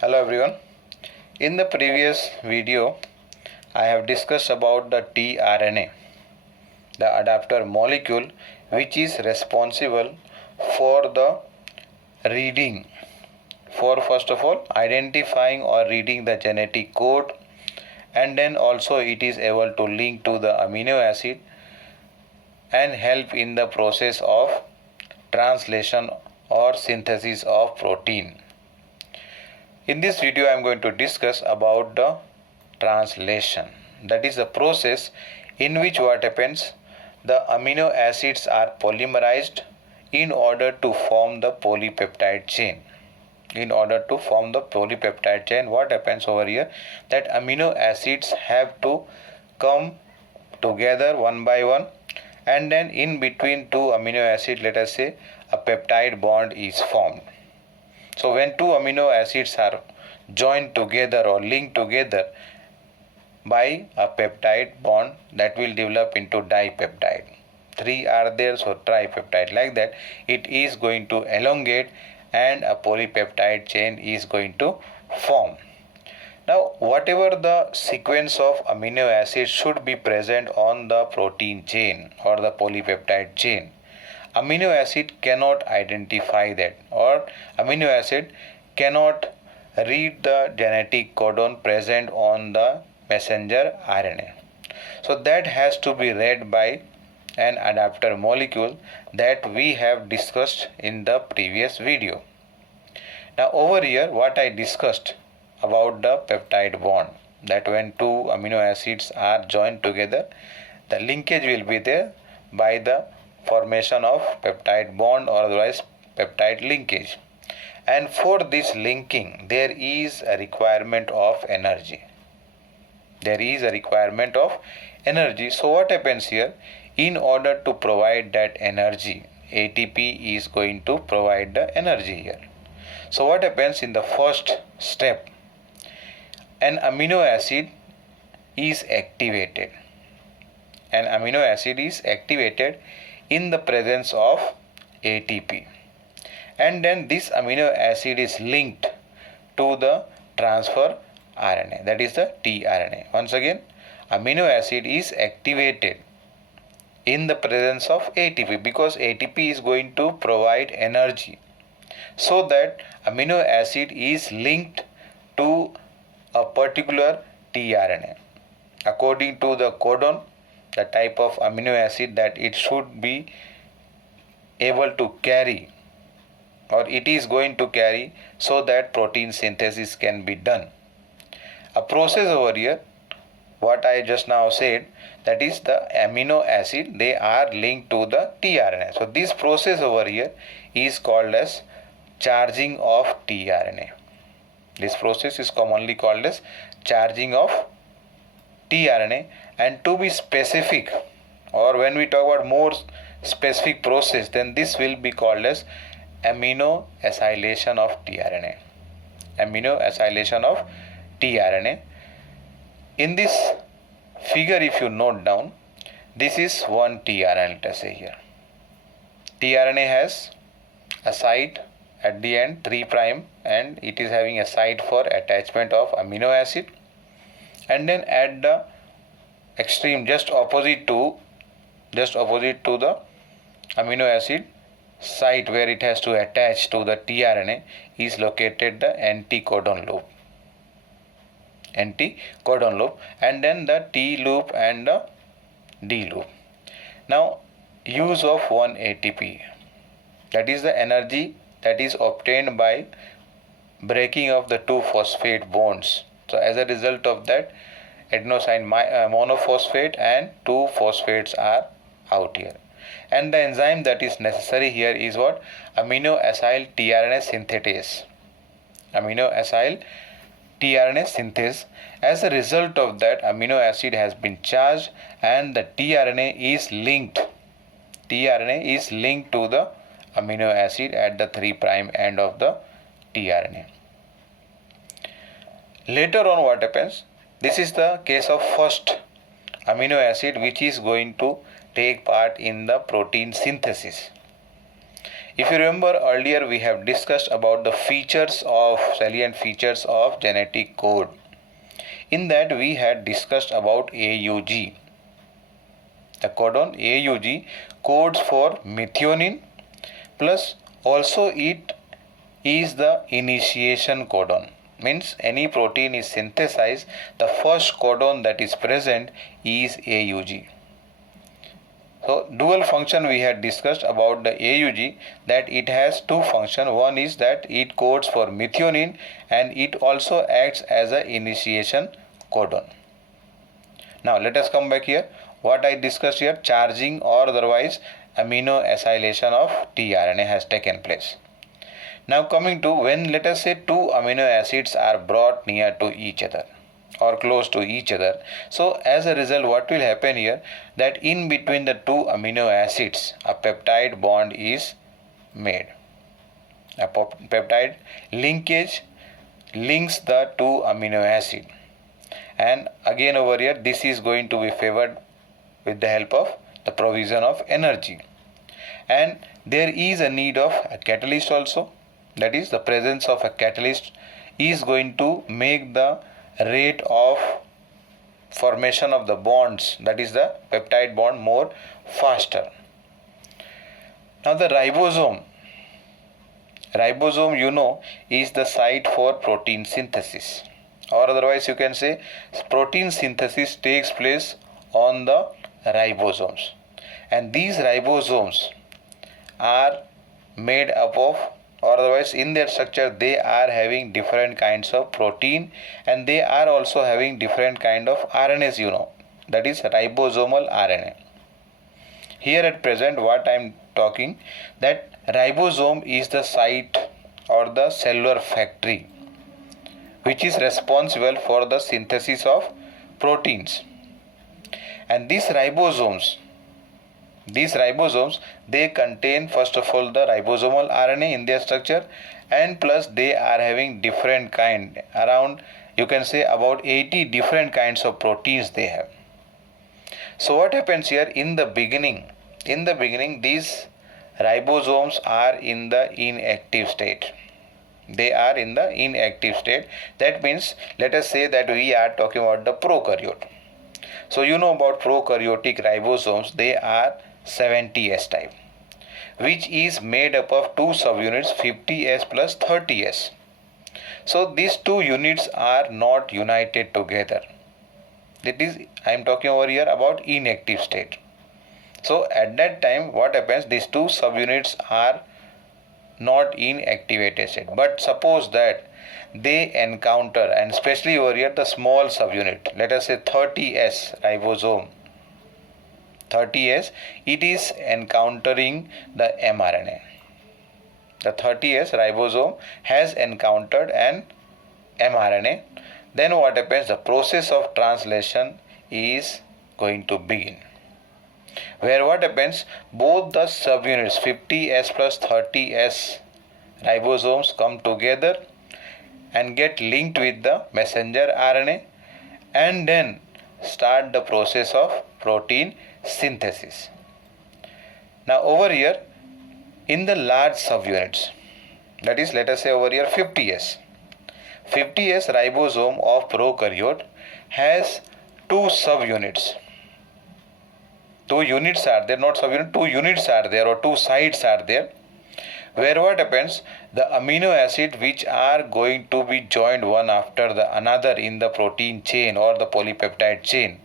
Hello everyone. In the previous video, I have discussed about the tRNA, the adapter molecule which is responsible for the reading, for first of all identifying or reading the genetic code, and then also it is able to link to the amino acid and help in the process of translation or synthesis of protein. In this video, I am going to discuss about the translation. That is the process in which what happens, the amino acids are polymerized in order to form the polypeptide chain. In order to form the polypeptide chain, what happens over here, that amino acids have to come together one by one, and then in between two amino acids, let us say a peptide bond is formed. So when two amino acids are joined together or linked together by a peptide bond, that will develop into dipeptide. Three are there, so tripeptide. Like that, it is going to elongate and a polypeptide chain is going to form. Now, whatever the sequence of amino acids should be present on the protein chain or the polypeptide chain, amino acid cannot identify that, or amino acid cannot read the genetic codon present on the messenger RNA. So that has to be read by an adapter molecule that we have discussed in the previous video. Now over here, what I discussed about the peptide bond, that when two amino acids are joined together, the linkage will be there by the formation of peptide bond or otherwise peptide linkage. And for this linking, there is a requirement of energy. There is a requirement of energy. So what happens here? In order to provide that energy, ATP is going to provide the energy here. So what happens in the first step? An amino acid is activated. An amino acid is activated in the presence of ATP, and then this amino acid is linked to the transfer RNA, that is the tRNA. Once again, amino acid is activated in the presence of ATP because ATP is going to provide energy, so that amino acid is linked to a particular tRNA according to the codon, the type of amino acid that it should be able to carry or it is going to carry, so that protein synthesis can be done. A process over here, what I just now said, that is the amino acid, they are linked to the tRNA. So this process over here is called as charging of tRNA. This process is commonly called as charging of tRNA. And to be specific, or when we talk about more specific process, then this will be called as amino acylation of tRNA. Amino acylation of tRNA. In this figure, if you note down, this is one tRNA, let us say here. tRNA has a site at the end 3' and it is having a site for attachment of amino acid, and then at the extreme just opposite to the amino acid site where it has to attach to the tRNA is located the anticodon loop, and then the T loop and the D loop. Now use of 1 ATP, that is the energy that is obtained by breaking of the two phosphate bonds. So as a result of that, adenosine monophosphate and two phosphates are out here. And the enzyme that is necessary here is what? Amino acyl tRNA synthetase. Amino acyl tRNA synthase. As a result of that, amino acid has been charged and the tRNA is linked. tRNA is linked to the amino acid at the 3' end of the tRNA. Later on what happens? This is the case of first amino acid which is going to take part in the protein synthesis. If you remember earlier, we have discussed about the features of salient features of genetic code. In that we had discussed about AUG. The codon AUG codes for methionine, plus also it is the initiation codon. Means any protein is synthesized, the first codon that is present is AUG. So dual function we had discussed about the AUG, that it has two functions. One is that it codes for methionine and it also acts as an initiation codon. Now let us come back here. What I discussed here, charging or otherwise amino acylation of tRNA has taken place. Now coming to when let us say two amino acids are brought near to each other or close to each other. So as a result, what will happen here, that in between the two amino acids a peptide bond is made. A peptide linkage links the two amino acid, and again over here this is going to be favored with the help of the provision of energy. And there is a need of a catalyst also, that is the presence of a catalyst is going to make the rate of formation of the bonds, that is the peptide bond, more faster. Now the ribosome you know is the site for protein synthesis, or otherwise you can say protein synthesis takes place on the ribosomes, and these ribosomes are made up of, or otherwise in their structure they are having different kinds of protein, and they are also having different kind of RNAs, you know, that is ribosomal RNA. Here at present what I am talking, that ribosome is the site or the cellular factory which is responsible for the synthesis of proteins. And these ribosomes they contain first of all the ribosomal RNA in their structure, and plus they are having different kind, around you can say about 80 different kinds of proteins they have. So what happens here, in the beginning these ribosomes are in the inactive state. They are in the inactive state. That means let us say that we are talking about the prokaryote. So you know about prokaryotic ribosomes, they are 70S type, which is made up of two subunits 50S plus 30S. So these two units are not united together. That is, I am talking over here about inactive state. So at that time what happens, these two subunits are not in activated state. But suppose that they encounter, and especially over here the small subunit, let us say 30S ribosome, 30S, it is encountering the mRNA. The 30S ribosome has encountered an mRNA. Then what happens, the process of translation is going to begin, where what happens, both the subunits 50S plus 30S ribosomes come together and get linked with the messenger RNA, and then start the process of protein synthesis. Now over here in the large subunits, that is let us say over here 50S ribosome of prokaryote has two subunits. Two units are there, not subunit, two units are there or two sites are there, where what happens, the amino acid which are going to be joined one after the another in the protein chain or the polypeptide chain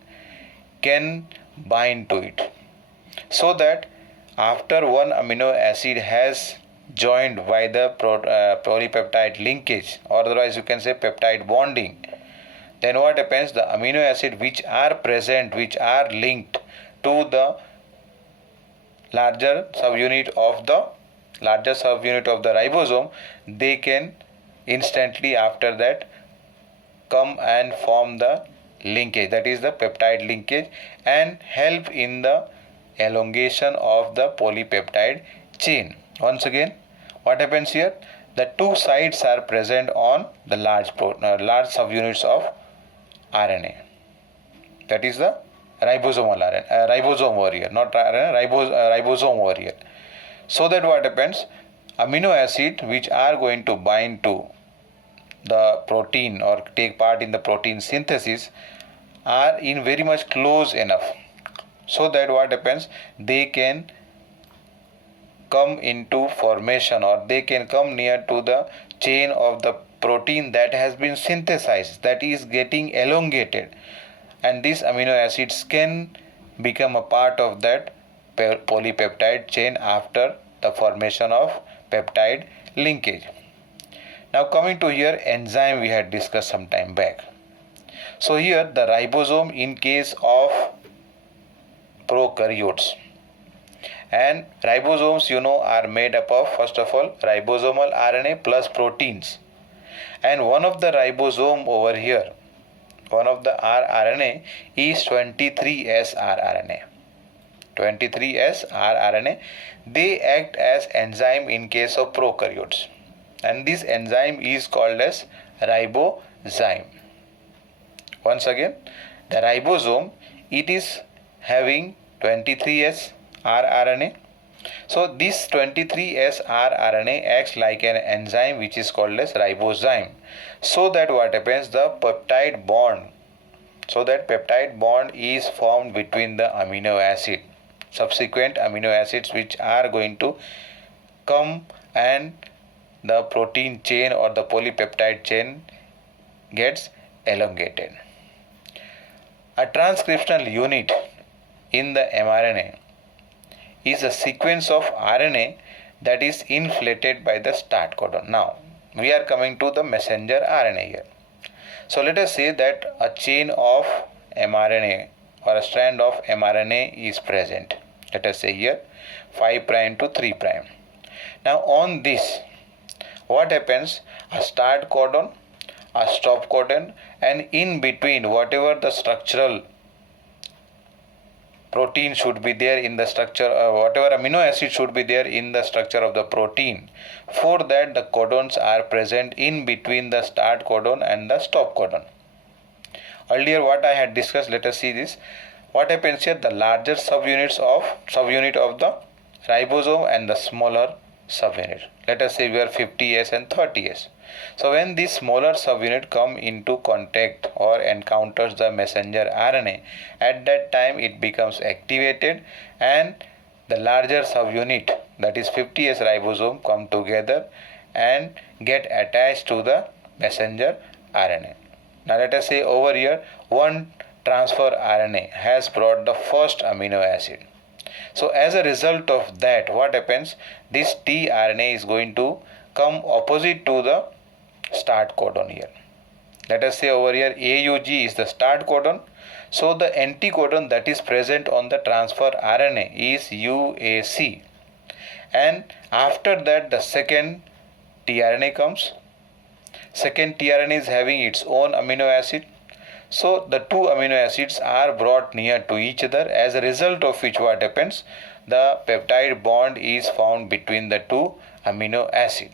can bind to it, so that after one amino acid has joined by the polypeptide linkage, or otherwise you can say peptide bonding, then what happens, the amino acid which are present, which are linked to the larger subunit of the ribosome, they can instantly after that come and form the linkage, that is the peptide linkage, and help in the elongation of the polypeptide chain. Once again, what happens here, the two sites are present on the large subunits of RNA, that is the ribosomal RNA, ribosome over here, not RNA, ribosome over here. So that what happens, amino acid which are going to bind to protein or take part in the protein synthesis are in very much close enough, so that what happens, they can come into formation or they can come near to the chain of the protein that has been synthesized, that is getting elongated, and these amino acids can become a part of that polypeptide chain after the formation of peptide linkage. Now coming to here, enzyme we had discussed some time back. So here the ribosome in case of prokaryotes, and ribosomes are made up of, first of all, ribosomal RNA plus proteins, and one of the ribosome over here, one of the rRNA is 23S rRNA. 23S rRNA, they act as enzyme in case of prokaryotes, and this enzyme is called as ribozyme. Once again, the ribosome, it is having 23S rRNA. So this 23S rRNA acts like an enzyme which is called as ribozyme, so that what happens, the peptide bond, so that peptide bond is formed between the amino acid, subsequent amino acids which are going to come, and the protein chain or the polypeptide chain gets elongated. A transcriptional unit in the mRNA is a sequence of RNA that is inflated by the start codon. Now, we are coming to the messenger RNA here. So, let us say that a chain of mRNA or a strand of mRNA is present. Let us say here 5' to 3'. Now, on this, what happens? A start codon, a stop codon, and in between whatever the structural protein should be there in the structure, whatever amino acid should be there in the structure of the protein. For that, the codons are present in between the start codon and the stop codon. Earlier what I had discussed, let us see this. What happens here? The larger subunit of the ribosome and the smaller subunit. Let us say we are 50S and 30S. So when this smaller subunit come into contact or encounters the messenger RNA, at that time it becomes activated, and the larger subunit, that is 50S ribosome, come together and get attached to the messenger RNA. Now let us say over here one transfer RNA has brought the first amino acid. So as a result of that, what happens? This tRNA is going to come opposite to the start codon here. Let us say over here AUG is the start codon. So the anticodon that is present on the transfer RNA is UAC. And after that the second tRNA comes. Second tRNA is having its own amino acid. So the two amino acids are brought near to each other, as a result of which what happens? The peptide bond is found between the two amino acid.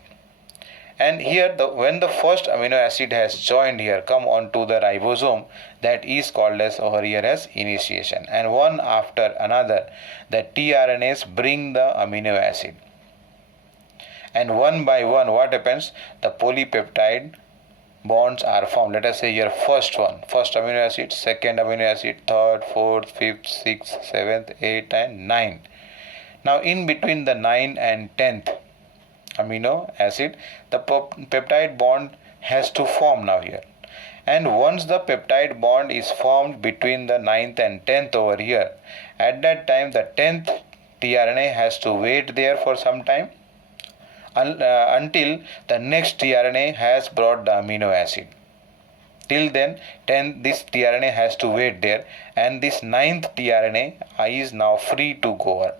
And here when the first amino acid has joined here, come onto the ribosome, that is called as over here as initiation. And one after another, the tRNAs bring the amino acid. And one by one, what happens? The polypeptide bonds are formed. Let us say here first amino acid, second amino acid, third, fourth, fifth, sixth, seventh, eighth, and 9. Now in between the 9 and 10th amino acid, the peptide bond has to form now here. And once the peptide bond is formed between the 9th and 10th over here, at that time the 10th tRNA has to wait there for some time until the next tRNA has brought the amino acid. Till then, this tRNA has to wait there, and this 9th tRNA is now free to go on.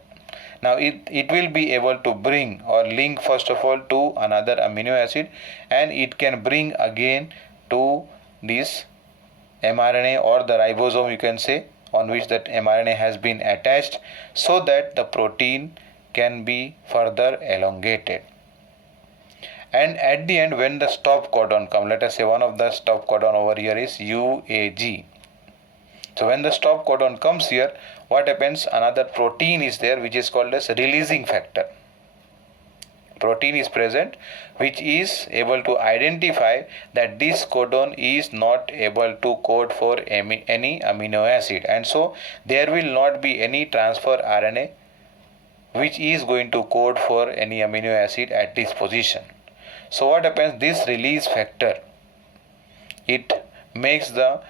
Now it will be able to bring or link first of all to another amino acid, and it can bring again to this mRNA or the ribosome, you can say, on which that mRNA has been attached, so that the protein can be further elongated. And at the end, when the stop codon comes, let us say one of the stop codon over here is UAG. So when the stop codon comes here, what happens? Another protein is there which is called as releasing factor. protein is present which is able to identify that this codon is not able to code for any amino acid, and so there will not be any transfer RNA which is going to code for any amino acid at this position. So what happens, this release factor, it makes the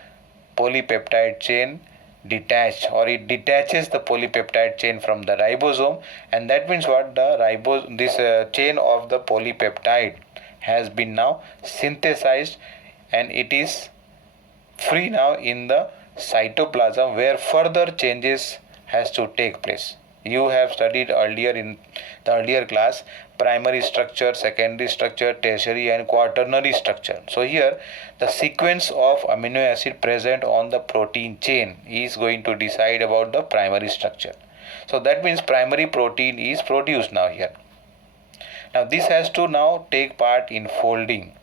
polypeptide chain detach, or it detaches the polypeptide chain from the ribosome, and that means what, the chain of the polypeptide has been now synthesized and it is free now in the cytoplasm where further changes has to take place. You have studied earlier in the earlier class primary structure, secondary structure, tertiary and quaternary structure. So here the sequence of amino acid present on the protein chain is going to decide about the primary structure. So that means primary protein is produced now here. Now this has to now take part in folding.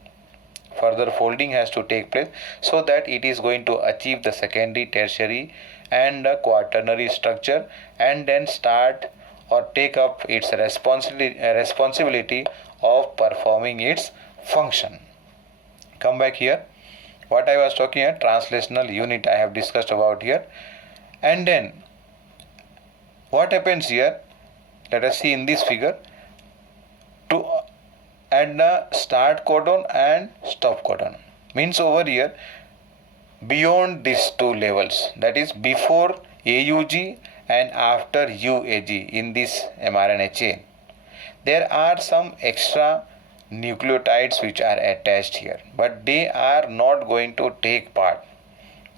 Further folding has to take place so that it is going to achieve the secondary, tertiary and the quaternary structure, and then start or take up its responsibility of performing its function. Come back here. What I was talking about, translational unit I have discussed about here. And then what happens here, let us see in this figure, to add the start codon and stop codon. Means over here, beyond these two levels, that is before AUG and after UAG in this mRNA chain, there are some extra nucleotides which are attached here, but they are not going to take part.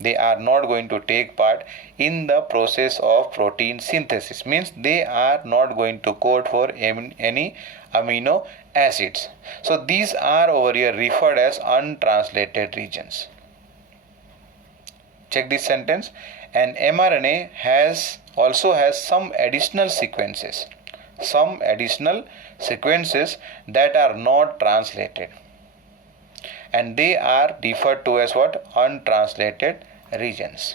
They are not going to take part in the process of protein synthesis. Means they are not going to code for any amino acids. So these are over here referred as untranslated regions. Check this sentence. An mRNA also has some additional sequences that are not translated, and they are referred to as what? Untranslated regions.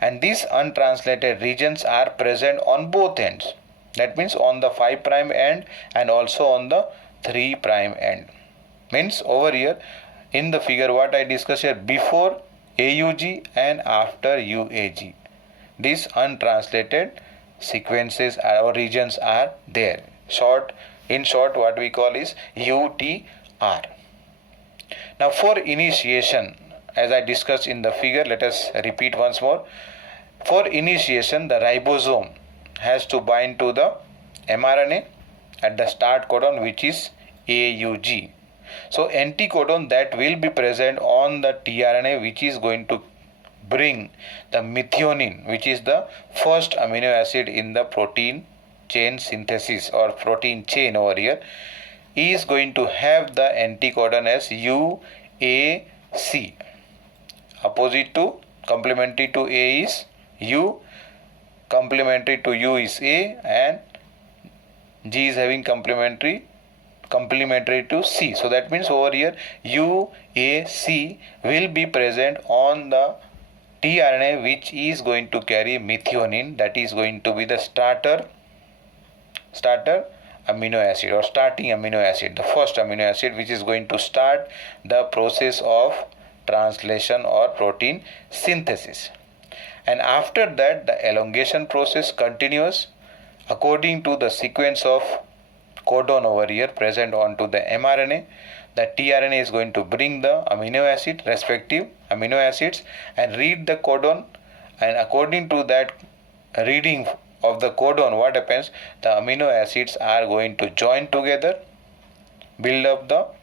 And these untranslated regions are present on both ends. That means on the 5' end and also on the 3' end. Means over here in the figure what I discussed here, before AUG and after UAG, these untranslated sequences or regions are there. In short what we call is UTR. Now for initiation, as I discussed in the figure, let us repeat once more. For initiation, the ribosome has to bind to the mRNA at the start codon which is AUG. So anticodon that will be present on the tRNA which is going to bring the methionine, which is the first amino acid in the protein chain synthesis or protein chain over here, is going to have the anticodon as UAC. Opposite to, complementary to A is U, complementary to U is A, and G is having complementary to C. So that means over here UAC will be present on the tRNA which is going to carry methionine, that is going to be the starter amino acid or starting amino acid, the first amino acid which is going to start the process of translation or protein synthesis. And after that the elongation process continues according to the sequence of codon over here present onto the mRNA. The tRNA is going to bring the respective amino acids and read the codon, and according to that reading of the codon, what happens, the amino acids are going to join together, build up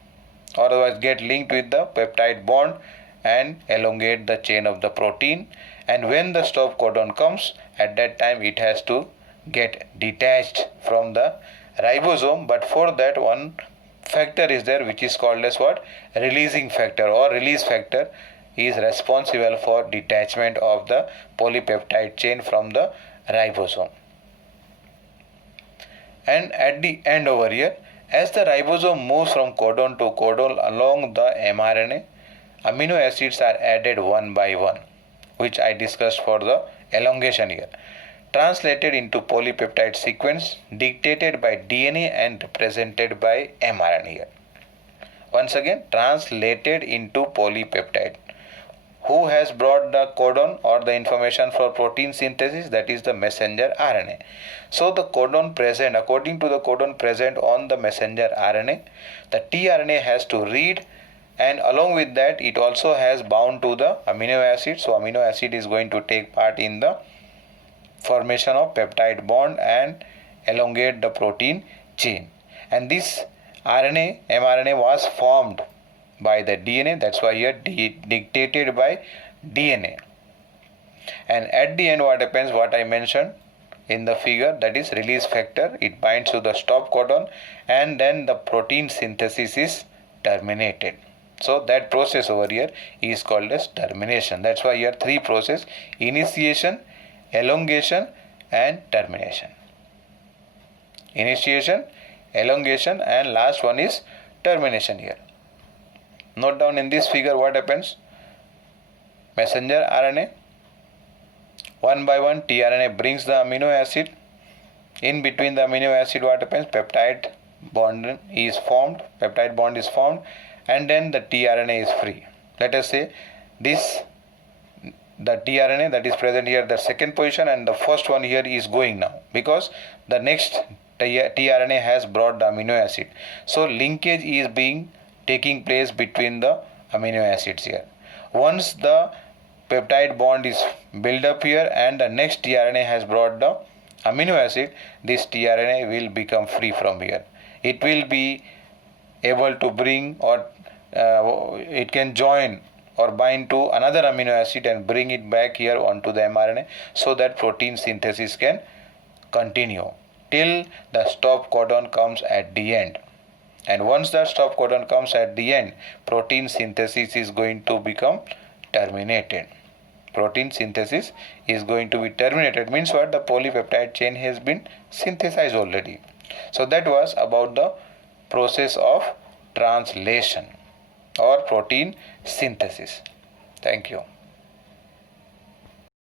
or otherwise get linked with the peptide bond and elongate the chain of the protein. And when the stop codon comes, at that time it has to get detached from the ribosome, but for that one factor is there which is called as what? Releasing factor or release factor is responsible for detachment of the polypeptide chain from the ribosome. And at the end over here, as the ribosome moves from codon to codon along the mRNA, amino acids are added one by one, which I discussed for the elongation here. translated into polypeptide sequence dictated by DNA and represented by mRNA here. Once again, translated into polypeptide. Who has brought the codon or the information for protein synthesis? That is the messenger RNA. So the codon present, according to the codon present on the messenger RNA, the tRNA has to read, and along with that it also has bound to the amino acid. So amino acid is going to take part in the formation of peptide bond and elongate the protein chain. And this mRNA was formed by the DNA. That's why here dictated by DNA. And at the end, what happens, what I mentioned in the figure, that is release factor. It binds to the stop codon, and then the protein synthesis is terminated. So that process over here is called as termination. That's why here three process: initiation, elongation and termination. Initiation, elongation and last one is termination here. Note down in this figure what happens. Messenger RNA, one by one tRNA brings the amino acid. In between the amino acid what happens? Peptide bond is formed, and then the tRNA is free. Let us say the tRNA that is present here, the second position, and the first one here is going now, because the next tRNA has brought the amino acid. So linkage is taking place between the amino acids here. Once the peptide bond is built up here and the next tRNA has brought the amino acid, this tRNA will become free from here. It will be able to bring, or it can join or bind to another amino acid and bring it back here onto the mRNA, so that protein synthesis can continue till the stop codon comes at the end. And once the stop codon comes at the end, protein synthesis is going to become terminated. Protein synthesis is going to be terminated. Means what? The polypeptide chain has been synthesized already. So that was about the process of translation or protein synthesis. Thank you.